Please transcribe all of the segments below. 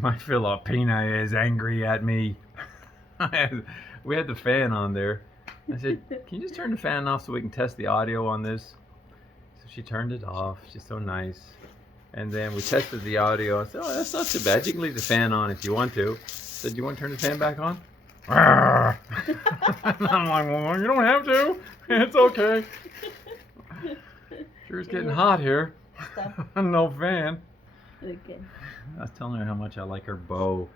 My Filipina is angry at me. We had the fan on there. I said, "Can you just turn the fan off so we can test the audio on this?" So she turned it off. She's so nice. And then we tested the audio. I said, "Oh, that's not too bad. You can leave the fan on if you want to." I said, "Do you want to turn the fan back on?" I'm like, "Well, you don't have to. It's okay. Sure, it's getting hot here. No fan." Okay. I was telling her how much I like her bow.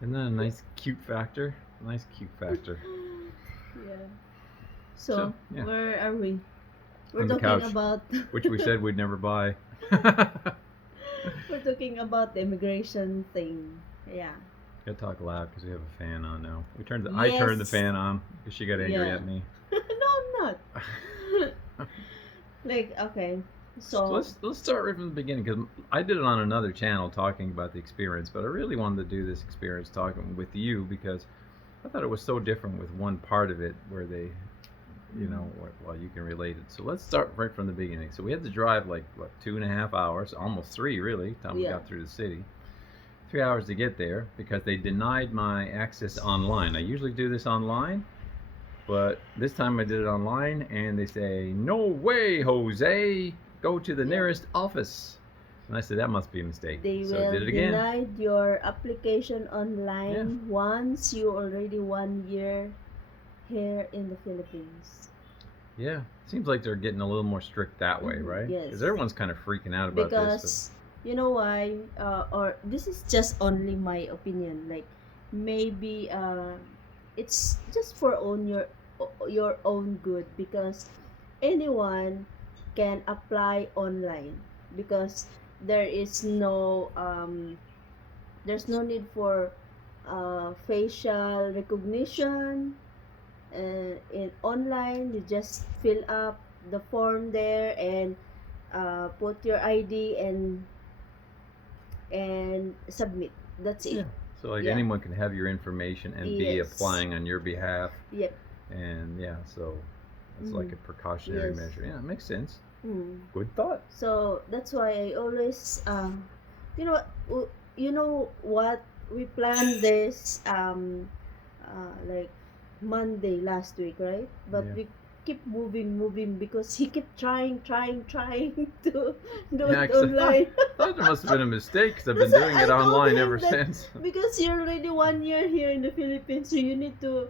Isn't that a nice cute factor? Nice cute factor. Yeah. So, yeah. where are we? We're On the talking couch, about which we said we'd never buy. we're talking about the immigration thing. Yeah. Gotta talk loud because we have a fan on now. I turned the fan on because she got angry Yeah. at me. No, I'm not. Like, okay. So So, let's start right from the beginning because I did it on another channel talking about the experience, but I really wanted to do this experience talking with you because I thought it was so different with one part of it where they, well, you can relate it. So let's start right from the beginning. So we had to drive like what 2.5 hours, almost 3 really, time we got through the city. 3 hours to get there because they denied my access online. I usually do this online, but this time I did it online, and they say, "No way, Jose! Go to the nearest office." And I said, "That must be a mistake." they So I will did it again. deny your application online once you already 1 year here in the Philippines. Yeah, seems like they're getting a little more strict that way, right? Yes. Because everyone's kind of freaking out about Because this. you know why? Or this is just only my opinion. Like maybe it's just for your own good because anyone can apply online because there is no there's no need for facial recognition in online. You just fill up the form there and put your ID and submit. That's it. Yeah. So like anyone can have your information and be applying on your behalf. Yep. And yeah, so it's like a precautionary measure. Yeah, it makes sense. Good thought. So that's why I always you know you know what, we planned this like Monday last week, right? But we keep moving because he kept trying to do it online. I thought there must have been a mistake because I've been doing it online ever since. Because you're already 1 year here in the Philippines, so you need to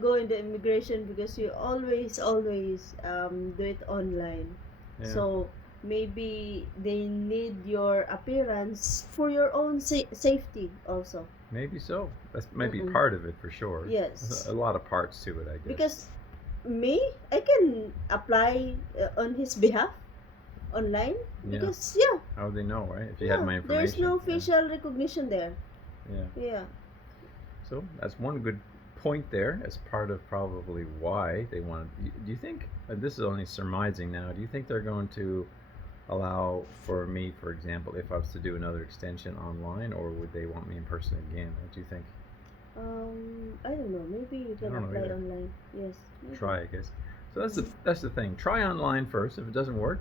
go in the immigration because you always do it online. Yeah. So maybe they need your appearance for your own safety also. Maybe so. That's maybe part of it for sure. Yes. There's a lot of parts to it, I guess. Because me, I can apply on his behalf online because how would they know, right? If you had my information. There's no facial recognition there. Yeah. So that's one good point there as part of probably why they want. Do you think, and this is only surmising now, do you think they're going to allow for me, for example, if I was to do another extension online, or would they want me in person again? What do you think? I don't know. Maybe you can apply online. Yes. Maybe. Try, I guess. So that's the thing. Try online first. If it doesn't work,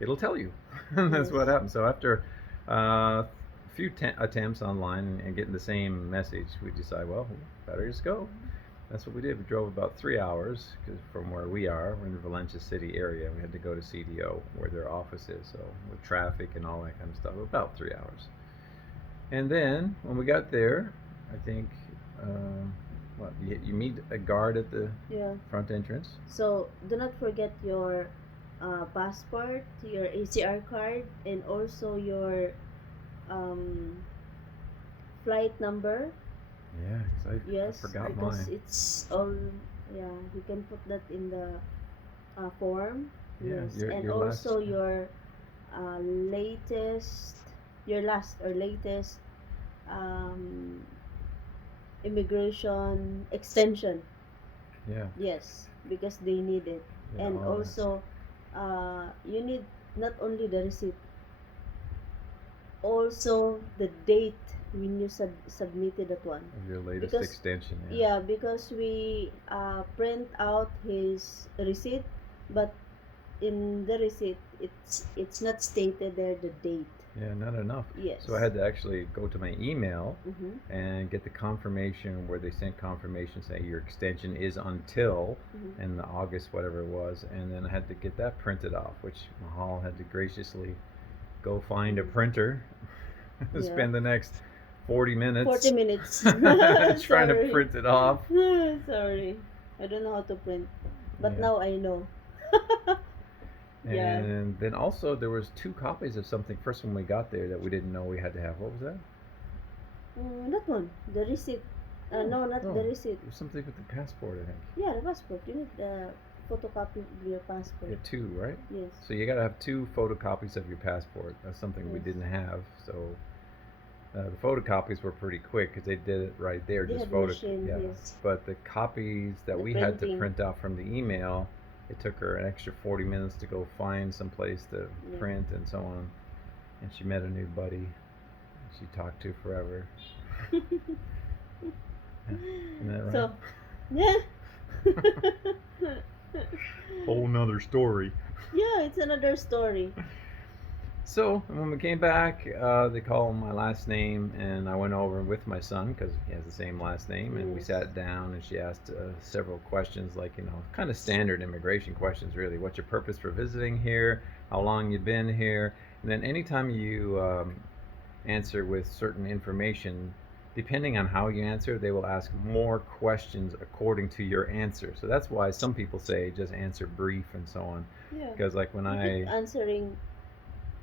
it'll tell you. That's what happens. So after a few attempts online and getting the same message, we decide, well, better just go. That's what we did. We drove about 3 hours from where we are. We're in the Valencia City area. We had to go to CDO where their office is. So with traffic and all that kind of stuff, about 3 hours. And then when we got there, I think you meet a guard at the front entrance. So do not forget your passport, your ACR card, and also your flight number. Yeah, I forgot because mine. It's all you can put that in the form. Yeah, yes, and your also your latest, your last or latest um, immigration extension. Yeah. Yes, because they need it. Yeah, and also you need not only the receipt, also the date when you submitted that one. Of your latest because, extension. Yeah, because we print out his receipt, but in the receipt it's not stated there the date. Yeah, not enough. Yes. So I had to actually go to my email Mm-hmm. and get the confirmation where they sent confirmation saying your extension is until Mm-hmm. in the August whatever it was, and then I had to get that printed off, which Mahal had to graciously go find a Mm. printer, Yeah. spend the next 40 40 minutes minutes. trying to Sorry. print it off. Sorry. I don't know how to print. But Yeah. now I know. Yeah. And then also there was two copies of something first when we got there that we didn't know we had to have. What was that? That one. The receipt. No, not No, the receipt. it was something with the passport, I think. Yeah, the passport. You need the photocopy of your passport. Yeah, two, right? Yes. So you gotta have two photocopies of your passport. That's something we Yes. didn't have. So the photocopies were pretty quick because they did it right there, They just had photo. machine, Yeah. yes. But the copies that The we had to printing. print out from the email, it took her an extra 40 minutes to go find some place to Yeah. print and so on. And she met a new buddy. She talked to forever. Isn't that right? So, yeah. Whole nother story. Yeah, it's another story. So when we came back, they called my last name, and I went over with my son because he has the same last name, and we Yes. sat down, and she asked several questions, like kind of standard immigration questions, really. What's your purpose for visiting here? How long you been here? And then anytime you answer with certain information, depending on how you answer, they will ask more questions according to your answer. So that's why some people say just answer brief and so on. Yeah. Because like when You keep answering,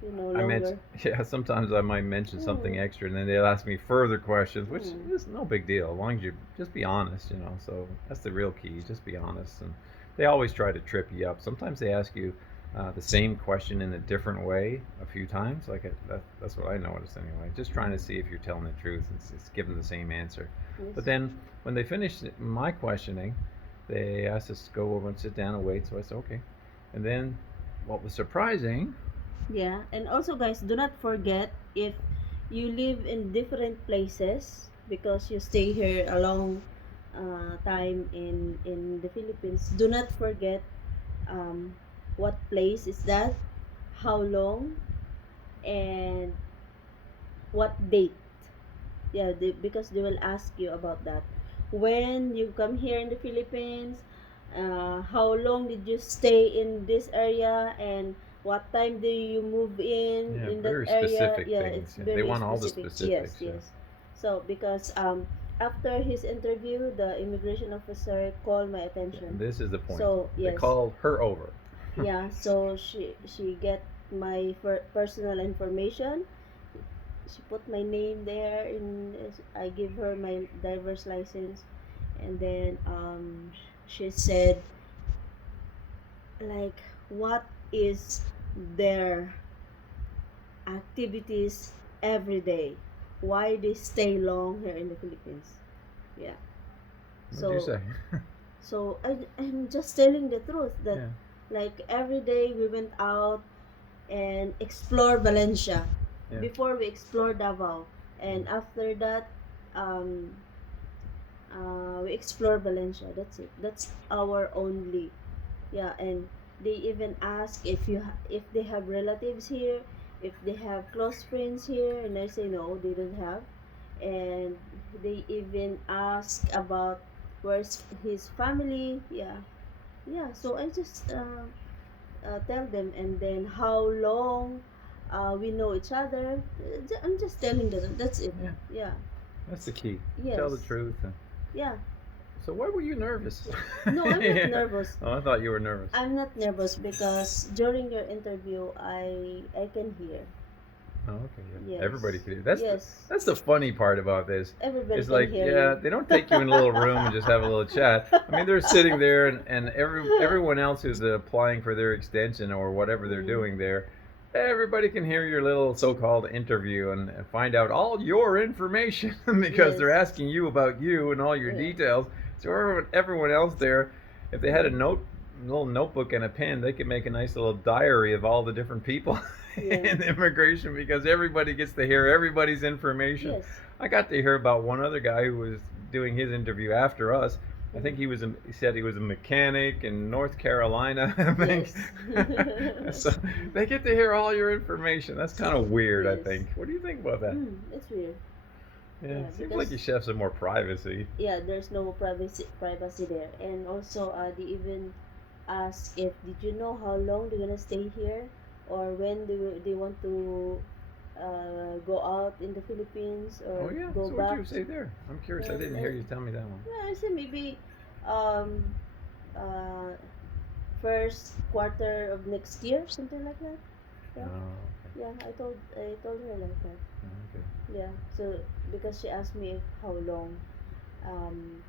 I longer. yeah, sometimes I might mention something Mm. extra, and then they'll ask me further questions, which Mm. is no big deal as long as you just be honest. So that's the real key, just be honest. And they always try to trip you up. Sometimes they ask you the same question in a different way a few times. That's what I noticed anyway. Just trying to see if you're telling the truth and it's giving the same answer. Yes. But then when they finished my questioning, they asked us to go over and sit down and wait. So I said okay. And then what was surprising. Yeah, and also guys, do not forget if you live in different places because you stay here a long time in the Philippines. Do not forget um, what place is that, how long, and what date. Yeah, because they will ask you about that. When you come here in the Philippines, how long did you stay in this area, and what time do you move Yeah, in that very area? specific Yeah, things. it's Yeah, they very want all the specific. Yes, specifics. Yeah. yes. So because after his interview, the immigration officer called my Yeah, attention. this is the point. So They yes, called her over. yeah. So she get my personal information. She put my name there, and I give her my driver's license, and then she said like what is their activities every day, why they stay long here in the Philippines. Yeah. What'd you So say? I'm just telling the truth that Yeah. like every day we went out and explore Valencia. Yeah. Before we explore Davao, and after that um, we explore Valencia. That's it. That's our only. Yeah, and they even ask if they have relatives here, if they have close friends here, and I say no, they don't have. And they even ask about where's his family. Yeah, yeah. So I just tell them, and then how long we know each other. I'm just telling them. That's it. Yeah. Yeah. That's the key. Yes. Tell the truth. Yeah. So why were you nervous? No, I'm not nervous. Oh, I thought you were nervous. I'm not nervous because during your interview, I can hear. Oh, okay. Yeah. Yes. Everybody can do. That's Yes. that's the funny part about this. Everybody It's can like, hear yeah, you. they don't take you in a little room and just have a little chat. I mean, they're sitting there, and everyone else who's applying for their extension or whatever they're doing there, everybody can hear your little so-called interview and find out all your information because Yes. they're asking you about you and all your Yeah. details. So everyone else there, if they had a little notebook and a pen, they could make a nice little diary of all the different people Yeah. in immigration because everybody gets to hear everybody's information. Yes. I got to hear about one other guy who was doing his interview after us, I think he said he was a mechanic in North Carolina. I think. Yes. So they get to hear all your information. That's kind of weird. I Yes. think. What do you think about that? It's weird. Yeah, Yeah, seems like because you should have some more privacy. yeah, there's no privacy there. And also, they even ask if did you know how long they're gonna stay here, or when they want to go out in the Philippines Oh or yeah. go So what'd back. you say there? I'm curious. I Yeah, didn't hear you tell me that one. yeah, I say maybe um uh first quarter of next year, something like that. Oh, Yeah, okay. yeah. I told her like that. Oh, okay. Yeah. So because she asked me if how long, um,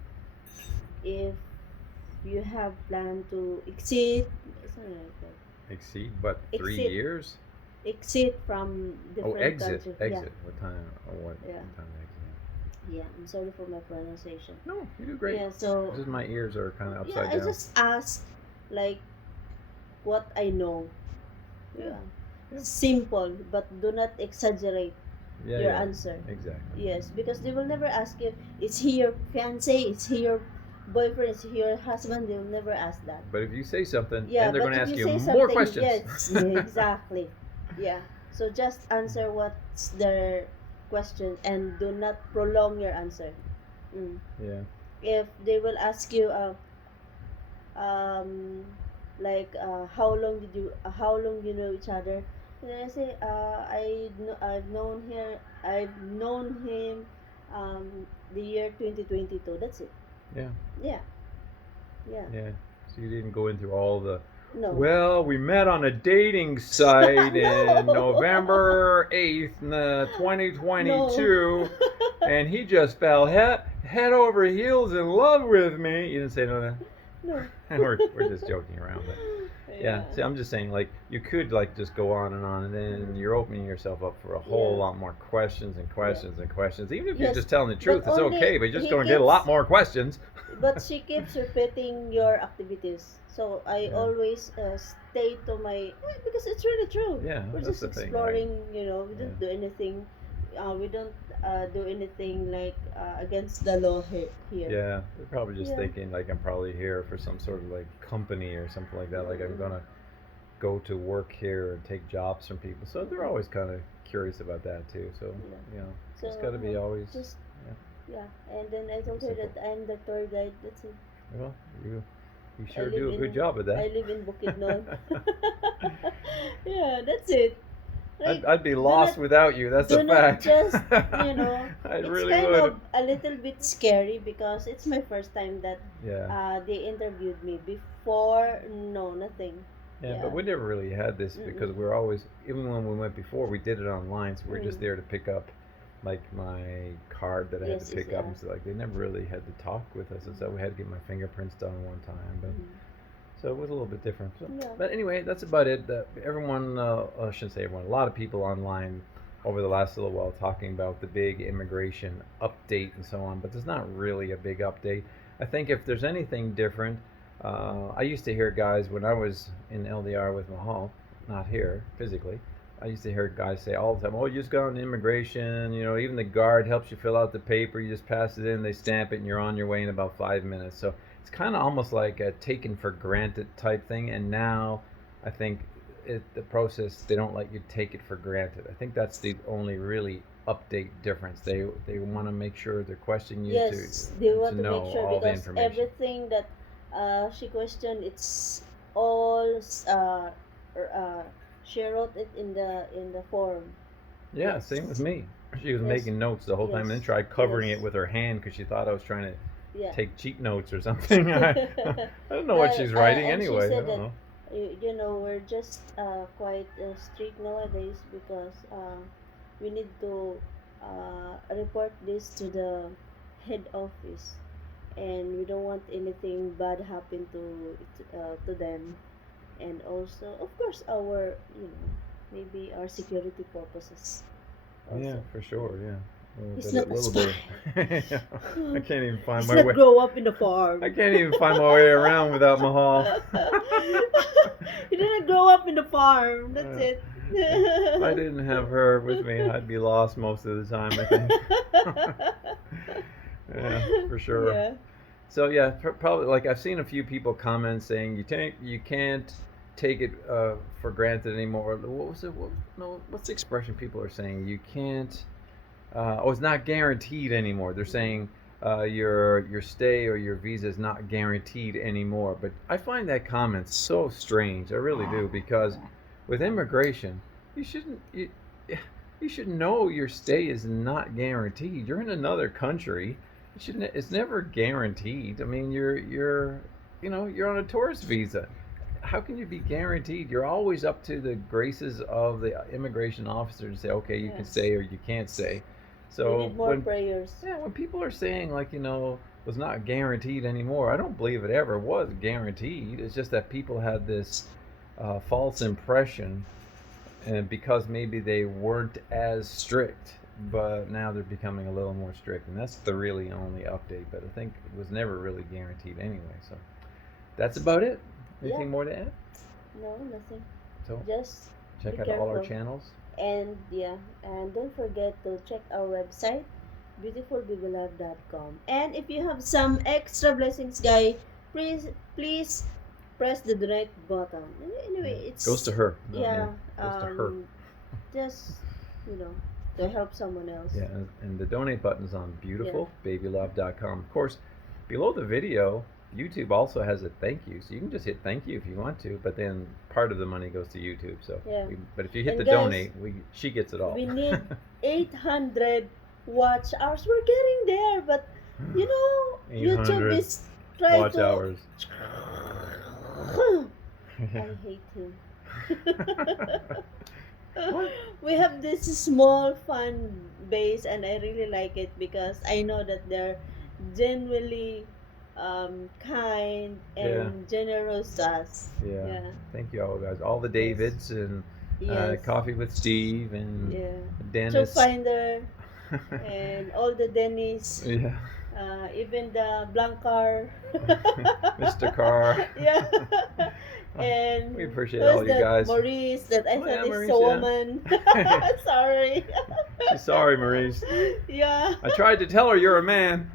if you have plan to exit, something like that. Exceed, but 3 Exit, years? exit from Oh, different exit, country. Yeah, exit. What time? Oh, yeah, what time exit? yeah. I'm sorry for my pronunciation. No, you do great. Yeah. So Just my ears are kind of yeah, upside I down. just ask like what I know. Yeah, Yeah. yeah, Simple, but do not exaggerate yeah, your yeah. answer. Exactly. Yes, because they will never ask you, is he your fiance? Is he your boyfriend? Is he your husband? They will never ask that. But if you say something, Yeah, then they're but going to if ask you you say more something, questions. yes, yeah, exactly. Yeah. So just answer what's their question and do not prolong your answer. Mm. Yeah. If they will ask you, um, like, how long you know each other? Then I say, I've known him, the year 2022. That's it. Yeah. Yeah, yeah. Yeah. So you didn't go into all the. No. Well, we met on a dating site in No. November 8th, No. 2022, and he just fell head over heels in love with me. You didn't say no. No. We're just joking around, but yeah. Yeah. See, I'm just saying, like, you could like just go on, and then you're opening yourself up for a whole Yeah. lot more questions and Yeah. questions and questions. Even if you're Yes, just telling the but truth, it's only okay, but you're just he going to get a keeps, lot more questions. but she keeps repeating your activities. So I Yeah. always stay to my, because it's really true. Yeah, We're that's just the thing, right? exploring, we Yeah. don't do anything. We don't do anything like against the law here. Yeah, they're probably just Yeah. thinking like I'm probably here for some sort of like company or something like that. Like I'm Mm-mm. gonna go to work here and take jobs from people. So they're Mm-mm. always kind of curious about that too. So Yeah. you know, So just got to be always just yeah, yeah, and then I told her simple. that I'm the tour guide. That's it. Well, you you I sure live do a good in job of that. I live in Bukidnon. Yeah, that's it. Like, I'd be do lost not without you. That's do a not fact. just I it's really kind would. of a little bit scary because it's my first time that Yeah. they interviewed me before. No, nothing. Yeah, but Yeah. we never really had this because Mm-mm. we're always, even when we went before, we did it online, so we were just Mm. there to pick up like my card that I had to Yes, yes, pick up, yeah. and so like they never really had to talk with us, and so we had to get my fingerprints done one time, but Mm. so it was a little bit different. So, Yeah. but anyway, that's about it. Everyone, I shouldn't say everyone, a lot of people online over the last little while talking about the big immigration update and so on, but there's not really a big update. I think if there's anything different, I used to hear guys when I was in LDR with Mahal, not here physically. I used to hear guys say all the time, "Oh, you just got on immigration. You know, even the guard helps you fill out the paper. You just pass it in, they stamp it, and you're on your way in about 5 minutes." So it's kind of almost like a taken for granted type thing. And now, I think the process they don't let you take it for granted. I think that's the only really update difference. They want to make sure they're questioning you Yes, they to want to make know sure all the because information. everything that she questioned, it's all er, uh, she wrote it in the form. Yeah, same with Yes, me. She was yes, making notes the whole time and then yes, tried covering it yes, with her hand because she thought I was trying to yeah. take cheat notes or something. I don't know what she's writing And she anyway. I said don't that know. we're just quite strict nowadays because we need to report this to the head office, and we don't want anything bad happen to them, and also of course our maybe our security purposes Yeah, also. for Yeah. sure. Yeah, He's a not a little spy. bit. Of, I can't even find He's my not way. grow up in the I farm. can't even find my way around without Mahal. He didn't grow up in the farm. That's Uh, it. if I didn't have her with me, I'd be lost most of the time. I think. Yeah, for sure. Yeah. So yeah, probably like I've seen a few people comment saying you can't take it for granted anymore. What was it? No, what's the expression people are saying? You can't. Oh, it's not guaranteed anymore. They're saying your stay or your visa is not guaranteed anymore. But I find that comment so strange. I really do, because with immigration, you shouldn't you should know your stay is not guaranteed. You're in another country. It's never guaranteed. I mean, you're on a tourist visa. How can you be guaranteed? You're always up to the graces of the immigration officer to say, okay, you can Yes. stay or you can't stay. We So need more prayers. when people are saying like was not guaranteed anymore, I don't believe it ever was guaranteed. It's just that people had this false impression, and because maybe they weren't as strict, but now they're becoming a little more strict, and that's the really only update. But I think it was never really guaranteed anyway. So that's about it. Yeah. Anything more to add? No, nothing. So Just be check out all our careful. channels. And yeah, and don't forget to check our website, beautifulbabylife.com. And if you have some extra blessings, guy, please press the donate button. Anyway, Goes to it's her, not me. yeah, Goes to her. just you know, to help someone else. Yeah, and the donate button is on Yeah. beautifulbabylove.com. Of course, below the video, YouTube also has a thank you, so you can just hit thank you if you want to. But then part of the money goes to YouTube. So, Yeah. but if you hit And the guys, donate, she gets it all. we need 800 watch hours. We're getting there, but YouTube 800 is trying watch to. hours. I hate him. We have this small fan base, and I really like it because I know that they're genuinely kind Yeah. and generous to us. Yeah. Yeah. Thank you all guys. All the Yes. Davids and Yes. Coffee with Steve and Yeah. Dennis. Finder and all the Dennis. Yeah. Even the Blancar. Mr. Carr. Yeah. And We appreciate who's all you that guys. Maurice that I Oh, thought yeah, is Maurice, a yeah. woman. Sorry. She's sorry, Maurice. Yeah. I tried to tell her you're a man.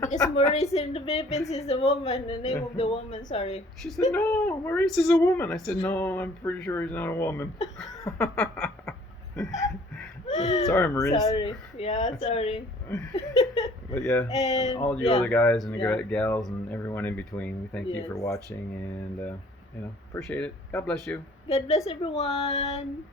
Because Maurice in the Philippines is a woman, the name of the woman, sorry. She said, no, Maurice is a woman. I said, no, I'm pretty sure he's not a woman. Sorry, Maurice. Sorry. Yeah, sorry. But yeah, And all you yeah. other guys and Yeah. gals and everyone in between, we thank you for Yes. watching and appreciate it. God bless you. God bless everyone.